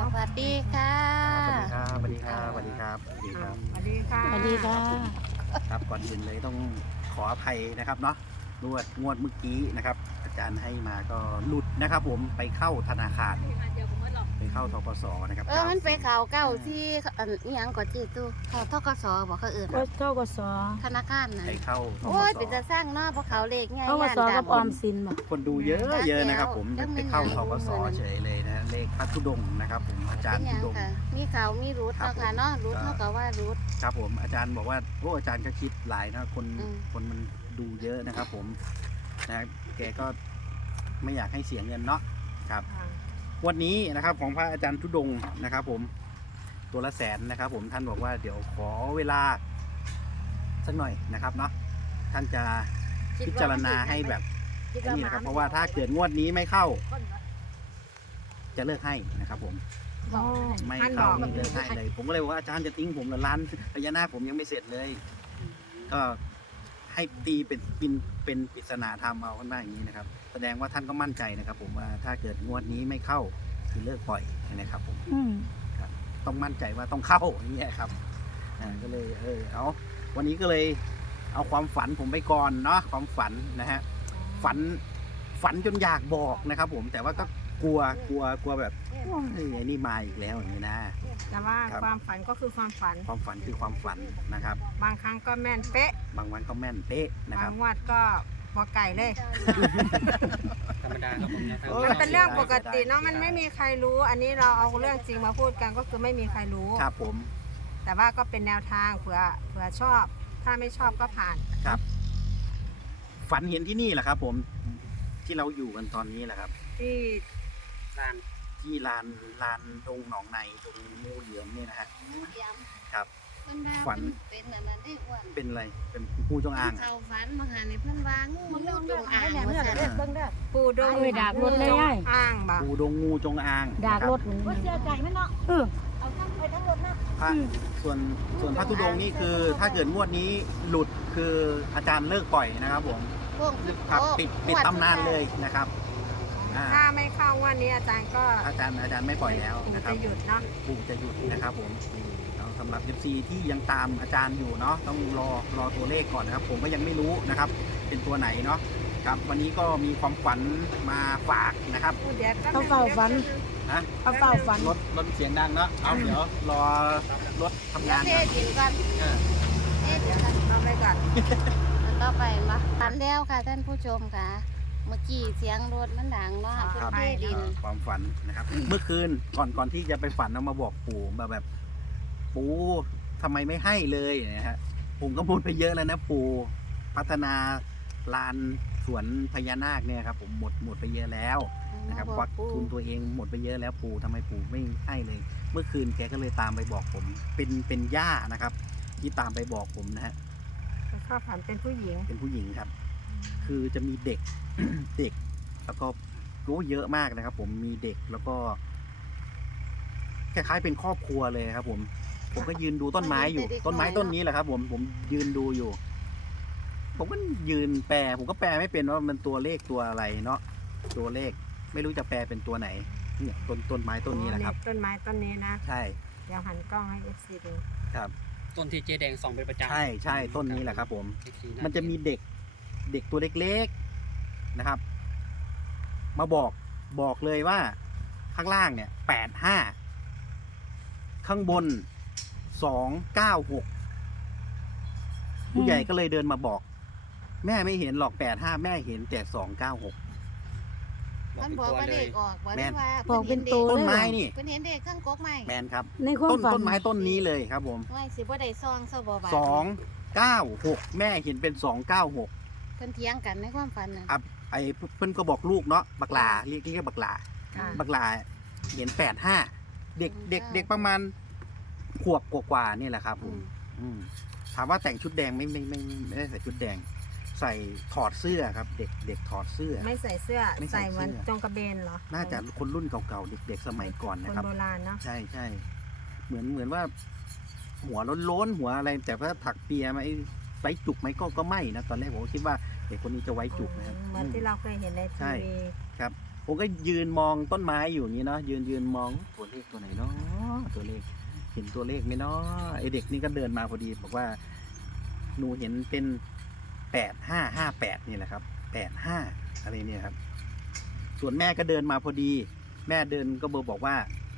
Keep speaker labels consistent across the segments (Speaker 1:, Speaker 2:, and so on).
Speaker 1: วัสดีค่ะ
Speaker 2: สวัสดีครับสวัสดีครับสวัสดีครับสวัสดีครับ
Speaker 3: สวัสดีค่ะ
Speaker 1: สวัสดีค่ะ
Speaker 2: ครับก่อนอื่นเลยต้องขออภัยนะครับเนาะงวดเมื่อกี้นะครับ อาจารย์ให้มาก็หลุดนะครับ ผมไปเข้าธนาคารไปเข้าธกสนะครับ
Speaker 1: มันไปข่าวเก้าที่อีหยังก่อนจีตู้ข่าวทกสบอกเขาอื่น
Speaker 3: ก็ทกส
Speaker 1: ธนาคารน่ะ
Speaker 2: ไปเข้าธก
Speaker 1: โอ้ย
Speaker 2: ส
Speaker 1: เป็นจะสร้างเนาะเพราะเขาเลขไง
Speaker 3: ทกสกับออมสินบ่
Speaker 2: คนดูเยอะนะครับ ผม
Speaker 1: จัง
Speaker 2: ไป
Speaker 1: เป็น
Speaker 2: เข้า
Speaker 1: หยัง
Speaker 2: ธกสเฉยเลยนะเลขพัทธุดงค์นะครับ ผมอาจาร
Speaker 1: เป็น
Speaker 2: ย์
Speaker 1: หยั
Speaker 2: ธุ
Speaker 1: ง
Speaker 2: ดงค์
Speaker 1: ค่ะมีข่าวมีรูท
Speaker 2: ครับ
Speaker 1: เนาะค่ะเนาะรูท
Speaker 2: ผม
Speaker 1: เท่ากับว่ารูท
Speaker 2: ครับผมอาจารย์บอกว่าโอ้อาจารย์ก็คิดหลายนะคน
Speaker 1: อืม
Speaker 2: คนมันดูเยอะนะครับ ผมนะแกก็ไม่อยากให้เสียเงินเนาะครับวันนี้นะครับของพระอาจารย์ธุดงค์นะครับ ผมตัวละแสนนะครับ ผมท่านบอกว่าเดี๋ยวขอเวลาสักหน่อยนะครับเนาะท่านจะพิจารณาให้แบบนี่นะครับเพราะว่าถ้าเกิดงวดนี้ไม่เข้า จะเลิกให้นะครับ ผม
Speaker 3: อ๋อ
Speaker 2: ไม่เข้าเลิกให้เลยผมก็เลยบอกว่าอาจารย์จะทิ้งผมเหรอร้านพญานาคผมยังไม่เสร็จเลย ก็ให้ตีเป็นปริศนาธรรมเอาขึ้นมาอย่างนี้นะครับ แสดงว่าท่านก็มั่นใจนะครับ ผมว่าถ้าเกิดงวดนี้ไม่เข้าคือเลิกปล่อยนะครับ ผม
Speaker 3: อืม
Speaker 2: ต้องมั่นใจว่าต้องเข้าอย่างเงี้ยครับก็เลยเอาวันนี้ก็เลยเอาความฝันผมไปก่อนเนาะความฝันนะฮะฝันจนอยากบอกนะครับ ผมแต่ว่าก็กลัวแบบโอ้ยไอ้นี่มาอีกแล้วอย่างนี้นะ
Speaker 4: แต่ว่า
Speaker 2: ครับ
Speaker 4: ความฝันก็คือความฝัน
Speaker 2: ความฝันคือความฝันนะครับ
Speaker 4: บางครั้งก็แม่นเป๊ะ
Speaker 2: บางวันก็แม่นเป๊ะนะค
Speaker 4: บา
Speaker 2: รับ
Speaker 4: งวัดก็พอไก่เลย
Speaker 5: ธรรมดาครับผมนะ
Speaker 4: มันเป็นเรื่องปกติเนาะมันไม่มีใครรู้ อันนี้เราเอาเรื่องจริงมาพูดกันก็คือไม่มีใครรู้
Speaker 2: ครับผม
Speaker 4: แต่ว่าก็เป็นแนวทางเผื่อชอบ ถ้าไม่ชอบก็ผ่าน
Speaker 2: ครับ ฝันเห็นที่นี่แหละครับ ผมที่เราอยู่กันตอนนี้แหละครับ
Speaker 4: ที่
Speaker 5: ลาน
Speaker 2: ที่ลานดงหนองในตรงงูเหลือมเนี่ยนะฮะครับ
Speaker 1: เพิ่นว่า
Speaker 2: ฝัน
Speaker 1: เป็นอันนั้นได้อ้วน
Speaker 2: เป็นอะไรเป็นงูจงอาง
Speaker 1: เขาฝันบางหาในเพิ่นว่างูจงอางว่าซั่น
Speaker 4: ปูดง
Speaker 3: เอาไปดากรถเลยย่าย
Speaker 4: อ้างบ่
Speaker 2: ปูดงงูจงอาง
Speaker 3: ดากรถ
Speaker 2: นะค
Speaker 3: มันเสียใจไหมเนาะเออ
Speaker 2: พระส่วนพระธุดงค์นี่คือ ถ้าเกิดงวดนี้หลุดคืออาจารย์เลิกปล่อยนะครับ ผม
Speaker 1: พวก
Speaker 2: ครับปิดตำนานเลยนะครับ
Speaker 4: ถ้าไม่เข้างวันนี้อาจารย์ก็
Speaker 2: อาจารย์ไม่ปล่อยแล้ว
Speaker 4: ปู่
Speaker 2: นะครับ
Speaker 4: จะหยุดเนาะ
Speaker 2: ปู่จะหยุดนะครับ ผมแล้วสำหรับ FC ที่ยังตามอาจารย์อยู่เนาะต้องรอตัวเลขก่อนนะครับ ผมก็ยังไม่รู้นะครับ เป็นตัวไหนเนาะครับวันนี้ก็มีความฝันมาฝากนะครับ
Speaker 4: พูดเดี๋ยวก็
Speaker 3: เขาเฝ้าฝัน
Speaker 2: นะ
Speaker 3: เขาเฝ้าฝัน
Speaker 2: รถเสียงดังเนาะเอาเดี๋ยวรอรถทำ
Speaker 1: เดี๋ยว
Speaker 2: งาน
Speaker 1: เท
Speaker 2: ก่อน
Speaker 1: ดินก่อน
Speaker 2: เออ
Speaker 1: เทดินก่อน
Speaker 4: เอาไปก่อน
Speaker 1: แล้วต่อไปมาฝันแล้วค่ะท่านผู้ชมค่ะ เมื่อกี้เสียงรถมันดังเนาะ
Speaker 2: ครับ
Speaker 1: เทดิน
Speaker 2: ความฝันนะครับ เมื่อคืนก่อนที่จะไปฝันเอามาบอกปู่แบบปู่ทำไมไม่ให้เลยนะฮะผมก็พูดไปเยอะแล้วนะปู่พัฒนาลานสวนพญานาคเนี่ยครับ ผมหมดไปเยอะแล้วนะครับควักทุนตัวเองหมดไปเยอะแล้วปู่ทำไมปู่ไม่ให้เลย เมื่อคืนแกก็เลยตามไปบอกผม เป็นย่านะครับ ที่ตามไปบอกผมนะฮะ
Speaker 4: เข้าฝันเป็นผู้หญิง
Speaker 2: เป็นผู้หญิงครับ คือจะมีเด็ก เด็ก แล้วก็โอ้เยอะมากนะครับ ผม มีเด็ก แล้วก็คล้ายๆเป็นครอบครัวเลยครับ ผมก็ยืนดูต้นไม้อยู่ ต้นไม้ต้นนี้แหละครับ ผมยืนดูอยู่ ผมก็ยืนแปล ผมก็แปลไม่เป็นว่ามันตัวเลขตัวอะไรเนาะ ตัวเลข ไม่รู้จะแปลเป็นตัวไหน เนี่ยต้นไม้ต้นนี้แหละครับ
Speaker 4: ต้นไม้ต้นนี้นะ
Speaker 2: ใช่
Speaker 4: เดี๋ยวหันกล้องให้ FC ดู
Speaker 2: ครับ
Speaker 5: ต้นที่เจ๊แดงส่องเป็นประจำ
Speaker 2: ใช่ต้นนี้แหละครับ ผม
Speaker 5: FC
Speaker 2: มันจะมีเด็กตัวเล็กๆนะครับ มาบอกเลยว่าข้างล่างเนี่ย85ข้างบน296ผู้ใหญ่ก็เลยเดินมาบอก แม่ไม่เห็นหรอก85แม่เห็นแต่296
Speaker 1: ท่านบอกว่าเลขออกบอก
Speaker 2: แม่
Speaker 1: ได้
Speaker 2: น
Speaker 1: ว่า
Speaker 3: บอกเป็นตัว
Speaker 2: ต้น
Speaker 3: เลยเหร
Speaker 2: ไม้
Speaker 3: อ
Speaker 2: นี่
Speaker 1: เพิ่นเห็นเด็กเครื่องกกใหม่
Speaker 2: แมนครับ
Speaker 3: ในความฝัน
Speaker 2: ต้นไม้ต้นนี้เลยครับ ผม
Speaker 1: ไว้สิบ่ได้ซองซะบ่บาด
Speaker 2: 296แม่เห็นเป็น296
Speaker 1: เพิ่นเถียงกันในความฝันน่ะ
Speaker 2: อ่ะไอ้เพิ่นก็บอกลูกเนาะบักหลาเรียกบักหลา
Speaker 4: ค่ะ
Speaker 2: บักหลาเห็น85เด็กประมาณขวบกว่าๆนี่แหละครับ ผมถามว่าแต่งชุดแดงไม่ได้ใส่ชุดแดง ใส่ถอดเสื้อครับ เด็กถอดเสื้อ
Speaker 4: ไม่ใส่เสื้อ
Speaker 2: ไม่ใส่
Speaker 4: ใส่เหมือน
Speaker 2: เสื้อ
Speaker 4: จงกระเบนเหรอ
Speaker 2: น่าจะคนรุ่นเก่าๆเด็กๆสมัยก่อน
Speaker 4: ค
Speaker 2: นะ
Speaker 4: น
Speaker 2: ครับ
Speaker 4: โบราณเนาะ
Speaker 2: ใช่เหมือนว่า หัวโล้นหัวอะไร แต่ว่าถักเปียไหมไว้จุกไหมก็ไม่นะตอนแรกผมก็คิดว่าเด็กคนนี้จะไว้จุกนะครับ
Speaker 4: เหมือนที่เราเคยเห็นใน
Speaker 2: ใช่
Speaker 4: ทีวี
Speaker 2: ผมก็ยืนมองต้นไม้อยู่อย่างนี้เนาะยืนมองฝนเลขตัวไหนเนาะตัวเลขเห็นตัวเลขไหมเนาะไอเด็กนี่ก็เดินมาพอดีบอกว่าหนูเห็นเป็น8558นี่แหละครับ85อะไรเนี่ยครับส่วนแม่ก็เดินมาพอดี แม่เดินก็บอกว่า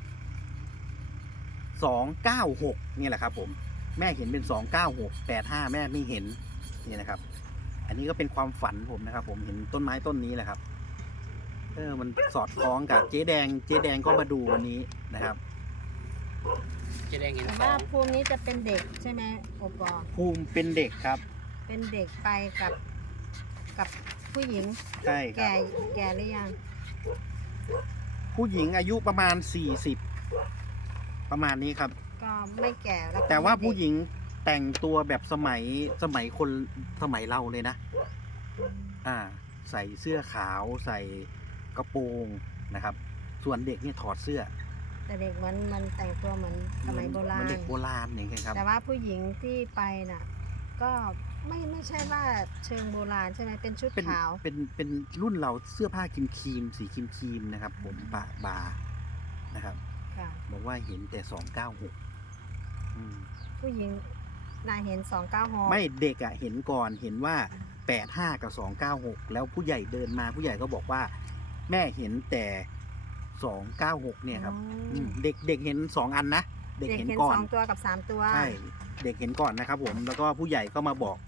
Speaker 2: 296นี่แหละครับผมแม่เห็นเป็น296 85แม่ไม่เห็นนี่นะครับ อันนี้ก็เป็นความฝันผมนะครับ ผมเห็นต้นไม้ต้นนี้แหละครับมันสอดคล้องกับเจ๊แดงก็มาดูวันนี้นะครับ
Speaker 5: เจ๊แดงเห็น
Speaker 4: แต่
Speaker 5: สอ
Speaker 4: ว่าง ภูมินี้จะเป็นเด็กใช่ไหมโอปอ
Speaker 2: ภูมิเป็นเด็กครับ
Speaker 4: เป็นเด็กไปกับผู้หญิง
Speaker 2: ใช่ครั
Speaker 4: แก่
Speaker 2: บ
Speaker 4: แก่หรือยัง
Speaker 2: ผู้หญิงอายุประมาณ40ประมาณนี้ครับ
Speaker 4: ก็ไม่แก่แล้วก็
Speaker 2: แต่ว่า
Speaker 4: ไม่เด็ก
Speaker 2: ผู้หญิงแต่งตัวแบบสมัยคนสมัยเราเลยนะใส่เสื้อขาวใส่กระโปรงนะครับ ส่วนเด็กเนี่ยถอดเสื้อ
Speaker 4: แต่เด็กมันแต่งตัวเหมือนสมัยโบรา
Speaker 2: เหมือน
Speaker 4: ณ
Speaker 2: เด็กโบราณอย่างเงี้ยครับ
Speaker 4: แต่ว่าผู้หญิงที่ไปน่ะ ก็ไม่ใช่ว่าเชิงโบราณใช่ไหมเป็นชุด
Speaker 2: เป็น
Speaker 4: ขาว
Speaker 2: เป็นรุ่นเราเสื้อผ้าครีมสีครีมนะครับ ผมปะบานะครับ
Speaker 4: ค่ะ
Speaker 2: บอกว่าเห็นแต่296
Speaker 4: ผู้หญิงนายเห็น296
Speaker 2: ไม่เด็กอ่ะเห็นก่อนเห็นว่า85กับ296แล้วผู้ใหญ่เดินมาผู้ใหญ่ก็บอกว่า แม่เห็นแต่296เนี่ยครับเด็กเห็น2อันนะเด็ก
Speaker 4: เด็ก
Speaker 2: เห็น
Speaker 4: เห็น
Speaker 2: ก่อน
Speaker 4: 2ตัวกับ3ตัว
Speaker 2: ใช่เด็กเห็นก่อนนะครับผมแล้วก็ผู้ใหญ่ก็มาบอก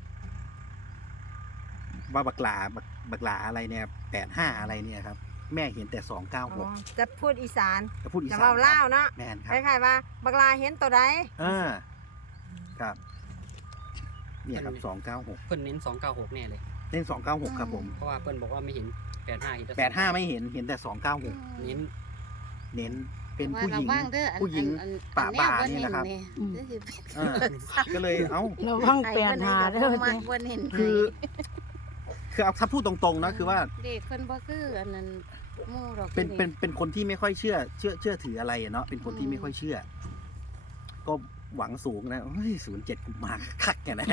Speaker 2: ว่าบักหลาอะไรเนี่ย85อะไรเนี่ยครับแม่เห็นแต่296
Speaker 4: จะพูดอีสาน
Speaker 2: จะพูดอี
Speaker 4: จะ
Speaker 2: สาน
Speaker 4: เว้าเล่าวเนาะ
Speaker 2: แม่นค
Speaker 4: ครับ ล้ายๆว่าบักลาเห็นตัวใด
Speaker 2: ครับเนี่ยครับ296
Speaker 5: เพิ่นเน้น296แน่เลย
Speaker 2: เล่น296ครับผม
Speaker 5: เพราะว่าเพิ่นบอกว่าไม่เห็น85เห็นแต่
Speaker 2: 85ไม่เห็นเแต่296
Speaker 5: เน้น
Speaker 2: เน้นเป็นผู้ห
Speaker 1: ว่า
Speaker 2: ญิง
Speaker 1: ระวังเด้อ
Speaker 2: ผู้หญิง ปะบ่านี่นะครับ
Speaker 1: อัแวบ่เห็นี่
Speaker 2: ก็เลยเอ้า
Speaker 3: ระวังแปดหาเด้อ
Speaker 1: มั
Speaker 3: เจ้
Speaker 1: นบ่เห็น
Speaker 2: คือเอาถ้าพูดตรงๆนะคือว่า
Speaker 1: เด็กเพิ่นบ่คืออันนั้นหมู่ดอก
Speaker 2: เป็นคนที่ไม่ค่อยเชื่อถืออะไรอะเนาะเป็นคนที่ไม่ค่อยเชื่อ ก็หวังสูงนะเฮ้ย07กูมาคักแกนะ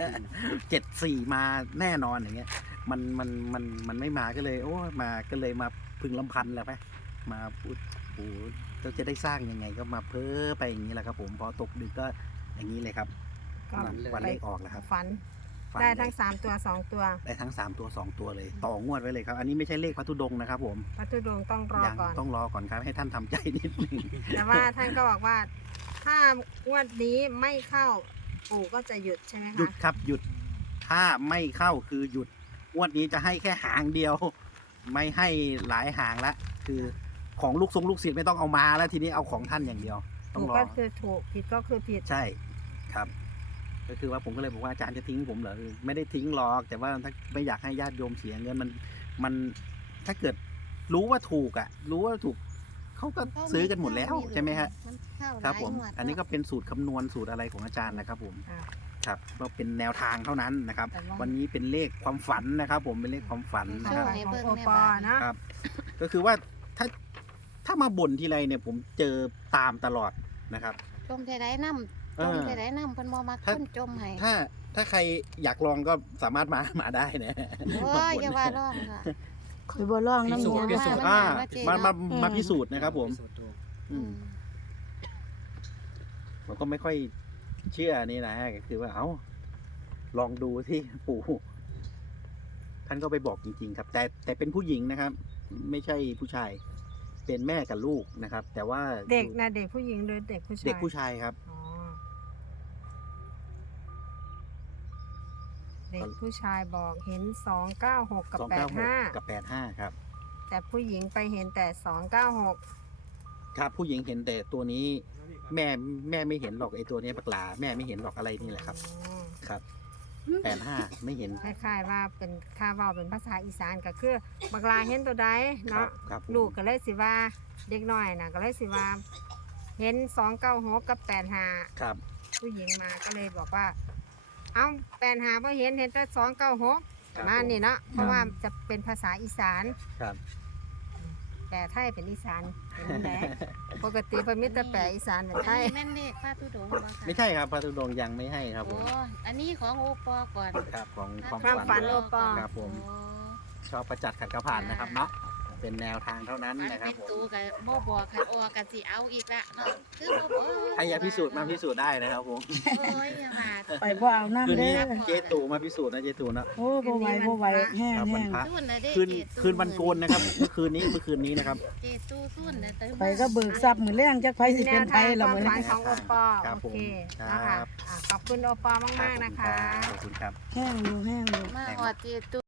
Speaker 2: 74มาแน่นอนอย่างเงี้ย มันไม่มาก็เลย โอ้มาก็เลยมาพึงลำพันแหละไหมมาพูดโอ้เราจะได้สร้างยังไงก็มาเพ้อไปอย่างนี้แหละครับ ผมพอตกดึกก็อย่างนี้เลยครับ
Speaker 4: ก็
Speaker 2: วันเลขออกแล้วครับ
Speaker 4: ฝัน
Speaker 2: ฝัน
Speaker 4: ได้
Speaker 2: เลย
Speaker 4: ทั้ง3ตัว2ตัว
Speaker 2: ได้ทั้ง3ตัว2ตัวเลย ต่องวดไว้เลยครับ อันนี้ไม่ใช่เลขพระธุดงค์นะครับ ผม
Speaker 4: พระธุดงค์ต้องรอ
Speaker 2: ยัง
Speaker 4: ก่อน
Speaker 2: ต้องรอก่อนครับให้ท่านทำใจนิดนึง
Speaker 4: แต่ว่าท่านก็บอกว่า ถ้างวดนี้ไม่เข้าปู่ก็จะหยุดใช่ไหม
Speaker 2: หยุ
Speaker 4: คะ
Speaker 2: ดครับหยุด ถ้าไม่เข้าคือหยุดงวดนี้จะให้แค่หางเดียว ไม่ให้หลายหางละคือของลูกศิษย์ไม่ต้องเอามาแล้วทีนี้เอาของท่านอย่างเดียว ต้อ
Speaker 4: ถู
Speaker 2: ง
Speaker 4: ก
Speaker 2: รอ
Speaker 4: ก็คือถูกผิดก็คือผิด
Speaker 2: ใช่ครับ ก็คือว่าผมก็เลยบอกว่าอาจารย์จะทิ้งผมเหรอไม่ได้ทิ้งหรอก แต่ว่าถ้าไม่อยากให้ญาติโยมเสียเงินมันถ้าเกิดรู้ว่าถูกอ่ะ รู้ว่าถูกเขาก็ซื้อกันหมดแล้วใช่ไหมฮะ
Speaker 1: มันเข้าหลาย
Speaker 2: ครับผม
Speaker 1: งวด
Speaker 2: อันนี้ก็เป็นสูตรคำนวณสูตรอะไรของอาจารย์นะครับผม
Speaker 4: อ่า
Speaker 2: ครับก็เป็นแนวทางเท่านั้นนะครับ
Speaker 4: แต่ว่า
Speaker 2: วันนี้เป็นเลขความฝันนะครับ ผมเป็นเลขความฝันนะ
Speaker 4: ข
Speaker 2: ค
Speaker 4: อ
Speaker 2: รับ
Speaker 4: งโอปอเนาะ
Speaker 2: ครับ ก็คือว่าถ้ามาบ่นทีไรเนี่ยผมเจอตามตลอดนะครับ
Speaker 1: จมใจได้น้ำจมใจได้น้ำเพิ่นบ่มัก
Speaker 2: ถ้า
Speaker 1: คนจมให้
Speaker 2: ถ้าใครอยากลองก็สามารถมาได้นะ
Speaker 1: โอ้ยอย่าว่าร้องค่ะ
Speaker 3: เคยบ่ร้องน้ำ
Speaker 5: พิสูจน์
Speaker 3: ยา
Speaker 5: พิสูจน์
Speaker 1: อ่า
Speaker 2: มาพิสูจน์นะครับผม
Speaker 5: พิสูจน์ดู
Speaker 2: อืมผมก็ไม่ค่อยเชื่อนี่นะก็คือว่าลองดูที่ปู่ท่านก็ไปบอกจริงๆครับ แต่เป็นผู้หญิงนะครับ ไม่ใช่ผู้ชาย เป็นแม่กับลูกนะครับ แต่ว่า
Speaker 4: เด็กนะเด็กผู้หญิงหรือเด็กผู้ชาย
Speaker 2: เด็กผู้ชายครับ
Speaker 4: อ๋อเด็กผู้ชายบอกเห็น296กับ
Speaker 2: 296กับ85ครับ
Speaker 4: 85แต่ผู้หญิงไปเห็นแต่296
Speaker 2: ครับผู้หญิงเห็นแต่ตัวนี้ แม่ไม่เห็นหรอกไอ้ตัวนี้ปลาแม่ไม่เห็นหรอกอะไรนี่แหละครับ
Speaker 4: อ๋อ
Speaker 2: ครับ85ไม่เห็น
Speaker 4: คล้ายๆว่าเป็นค่าเว้าเป็นภาษาอีสานก็คือบักลาเห็นตัวใด
Speaker 2: ครั
Speaker 4: เนาะ
Speaker 2: บครับผม
Speaker 4: ลูกก็เลยสิว่าเด็กน้อยน่ะก็เลยสิว่าเห็น296กับ85
Speaker 2: ครับ
Speaker 4: ผู้หญิงมาก็เลยบอกว่า เอ้า85บ่เห็นแต่296ประมาณนี้เนาะเพราะว่าจะเป็นภาษาอีสาน
Speaker 2: ครับ
Speaker 4: แปลไทยเป็นอีสานเป็นนั่นแหละปกติเพิ่นมีแต่แปลอีสานเป็นไทย
Speaker 1: แม่นเลขพระธุดงค์บ่คะ
Speaker 2: ไม่ใช่ครับพระธุดงค์ยังไม่ให้ครับผ
Speaker 1: โอ้
Speaker 2: ม
Speaker 1: อันนี้ของโอปอก่อน
Speaker 2: ครับของ
Speaker 4: ความฝันโอปอ
Speaker 2: ครับผม
Speaker 1: โอ้
Speaker 2: ชอบประจัดขัดกระผ่านนะครับเนาะเป็นแนวทางเท่านั้น
Speaker 1: อัน
Speaker 2: นะครั
Speaker 1: เป็
Speaker 2: บ
Speaker 1: น
Speaker 2: ผม
Speaker 1: ตูกับบ่บอกค่ะออกกันสิเอาอีกละเนาะคือบ่บอก
Speaker 2: ใครอยากพิสูจน์มาพิสูจน์ได้นะครับผม
Speaker 1: โอ้ยอย่ามา
Speaker 3: ไปบ่เอาน้ำ
Speaker 2: คืน
Speaker 3: เด้
Speaker 2: นี้
Speaker 3: อ
Speaker 2: เจ๊ตู่มาพิสูจน์นะเจ๊ตู่นะ
Speaker 3: โอ้บ่ไหวบ่ไหวแห้ง
Speaker 2: ครับวั
Speaker 3: แห้
Speaker 2: น
Speaker 3: ง
Speaker 2: พระ
Speaker 1: สู้นะเด้
Speaker 2: คืนวันโกนนะครับเมื่อคืนนี้นะครับ
Speaker 1: เจตูสู้นะเติม
Speaker 3: ไปก็เบิกทรัพย์มื้อแรงจักไผสิ
Speaker 4: แน
Speaker 3: เป็
Speaker 4: วน
Speaker 3: ไผ
Speaker 4: ทาง
Speaker 3: ล่ะ
Speaker 4: ความ
Speaker 3: มื้อ
Speaker 4: ฝัน
Speaker 3: นี้
Speaker 4: ของโอปอ
Speaker 2: ครับ
Speaker 4: โอเค
Speaker 2: ผม
Speaker 4: นะคะ
Speaker 2: ครับ
Speaker 4: ขอบคุณโอปอมากๆนะคะ
Speaker 2: ขอบคุณครับ
Speaker 3: แห้งอยู่แห้งอยู่
Speaker 1: มาหอดเจตู